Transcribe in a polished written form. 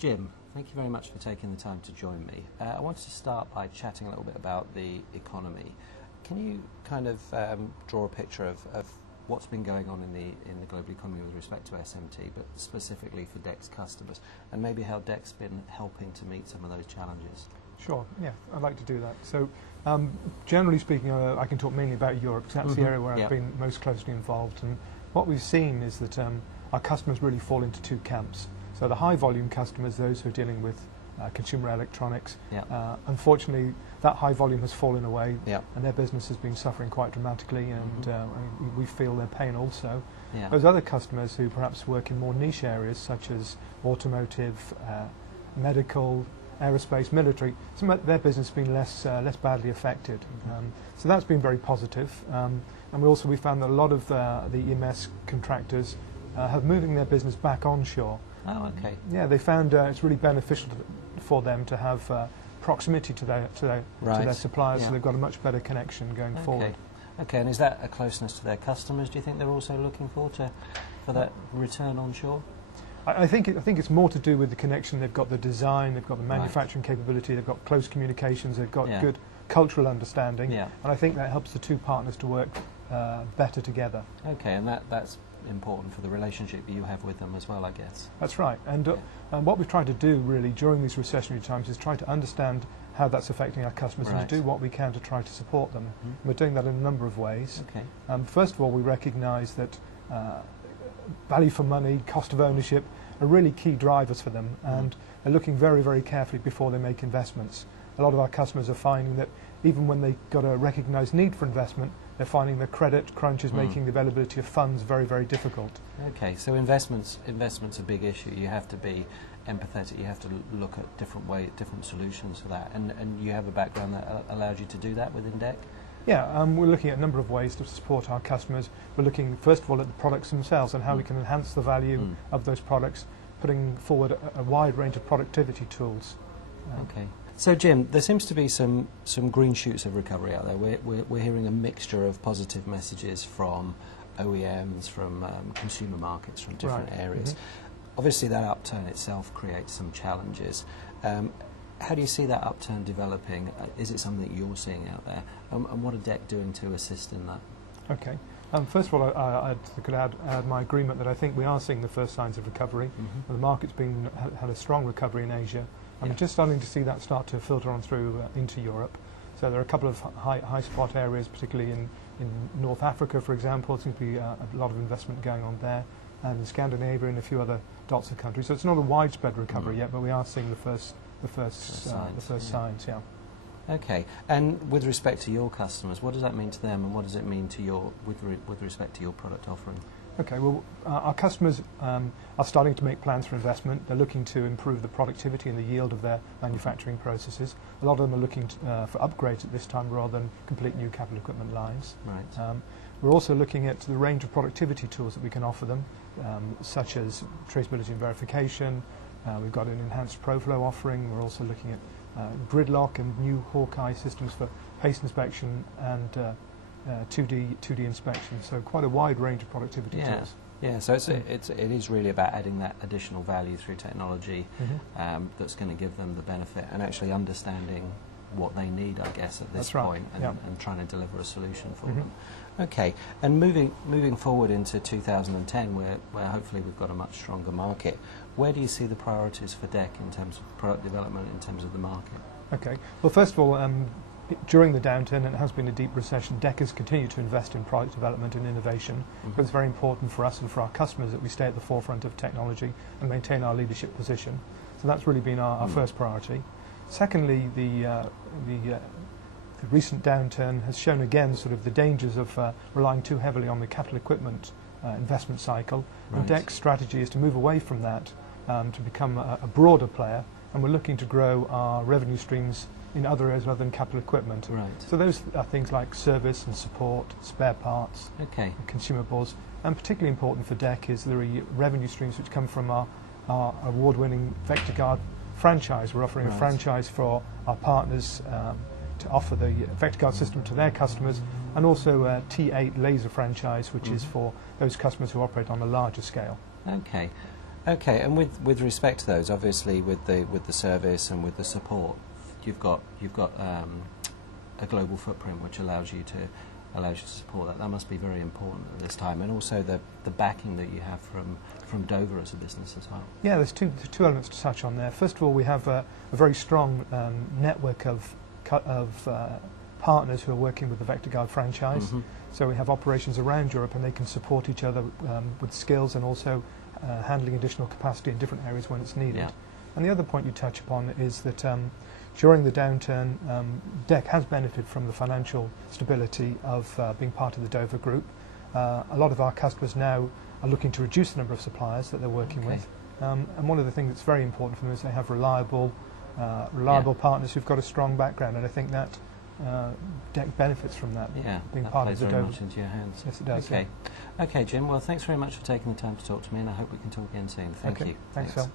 Jim, thank you very much for taking the time to join me. I wanted to start by chatting a little bit about the economy. Can you kind of draw a picture of what's been going on in the global economy with respect to SMT, but specifically for DEC's customers, and maybe how DEC's been helping to meet some of those challenges? Sure, yeah, I'd like to do that. So, generally speaking, I can talk mainly about Europe, because that's the area where I've been most closely involved. And what we've seen is that our customers really fall into two camps. So the high volume customers, those who are dealing with consumer electronics, unfortunately that high volume has fallen away, and their business has been suffering quite dramatically, and we feel their pain also. Those other customers who perhaps work in more niche areas such as automotive, medical, aerospace, military, their business has been less badly affected. So that's been very positive. And we found that a lot of the EMS contractors have moving their business back onshore. Oh, okay. Yeah, they found it's really beneficial for them to have proximity to their suppliers, so they've got a much better connection going forward. Okay, and is that a closeness to their customers? Do you think they're also looking for that return onshore? I think it's more to do with the connection. They've got the design, they've got the manufacturing capability, they've got close communications, they've got good cultural understanding, and I think that helps the two partners to work better together. Okay, and that's important for the relationship you have with them as well, I guess. That's right, and what we've tried to do really during these recessionary times is try to understand how that's affecting our customers and to do what we can to try to support them. We're doing that in a number of ways. First of all, we recognise that value for money, cost of ownership are really key drivers for them, and they're looking very, very carefully before they make investments. A lot of our customers are finding that even when they've got a recognised need for investment, they're finding the credit crunch is making the availability of funds very, very difficult. Okay, so investment's a big issue. You have to be empathetic, you have to look at different solutions for that, and you have a background that allows you to do that within DEC? Yeah, we're looking at a number of ways to support our customers. We're looking first of all at the products themselves and how we can enhance the value of those products, putting forward a wide range of productivity tools. Okay. So Jim, there seems to be some green shoots of recovery out there. We're hearing a mixture of positive messages from OEMs, from consumer markets, from different areas. Obviously that upturn itself creates some challenges. How do you see that upturn developing? Is it something that you're seeing out there? And what are DEC doing to assist in that? Okay. First of all, I could add my agreement that I think we are seeing the first signs of recovery. The market's had a strong recovery in Asia. And we're just starting to see that start to filter on through into Europe. So there are a couple of high spot areas, particularly in North Africa, for example. There seems to be a lot of investment going on there, and in Scandinavia and a few other dots of countries. So it's not a widespread recovery yet, but we are seeing the first signs. Yeah. Okay. And with respect to your customers, what does that mean to them, and what does it mean to with respect to your product offering? Okay, well, our customers are starting to make plans for investment. They're looking to improve the productivity and the yield of their manufacturing processes. A lot of them are looking for upgrades at this time rather than complete new capital equipment lines. Right. We're also looking at the range of productivity tools that we can offer them, such as traceability and verification. We've got an enhanced ProFlow offering. We're also looking at gridlock and new Hawkeye systems for paste inspection and 2D inspection, so quite a wide range of productivity tools. Yeah, so it is really about adding that additional value through technology that's going to give them the benefit, and actually understanding what they need, I guess, at this point, and trying to deliver a solution for them. Okay, and moving forward into 2010, where hopefully we've got a much stronger market, where do you see the priorities for DEC in terms of product development, in terms of the market? Okay, well, first of all, during the downturn, and it has been a deep recession, DEC has continued to invest in product development and innovation. So it's very important for us and for our customers that we stay at the forefront of technology and maintain our leadership position. So that's really been our first priority. Secondly, the recent downturn has shown again sort of the dangers of relying too heavily on the capital equipment investment cycle. And DEC's strategy is to move away from that to become a broader player, and we're looking to grow our revenue streams in other areas other than capital equipment. So those are things like service and support, spare parts, and consumables. And particularly important for DEC is the revenue streams which come from our award-winning VectorGuard franchise. We're offering a franchise for our partners to offer the VectorGuard system to their customers, and also a T8 laser franchise, which is for those customers who operate on a larger scale. Okay. Okay, and with respect to those, obviously with the service and with the support, you've got a global footprint which allows you to support that. That must be very important at this time, and also the backing that you have from Dover as a business as well. Yeah, there's two elements to touch on there. First of all, we have a very strong network of partners who are working with the VectorGuard franchise. Mm-hmm. So we have operations around Europe, and they can support each other with skills and also handling additional capacity in different areas when it's needed. Yeah. And the other point you touch upon is that during the downturn, DEC has benefited from the financial stability of being part of the Dover Group. A lot of our customers now are looking to reduce the number of suppliers that they're working with. And one of the things that's very important for them is they have reliable partners who've got a strong background, and I think that DEC benefits from that, being part of the Dover. Very much into your hands. Yes, it does. Okay, Jim, well, thanks very much for taking the time to talk to me, and I hope we can talk again soon. Thank you. Thanks, Phil.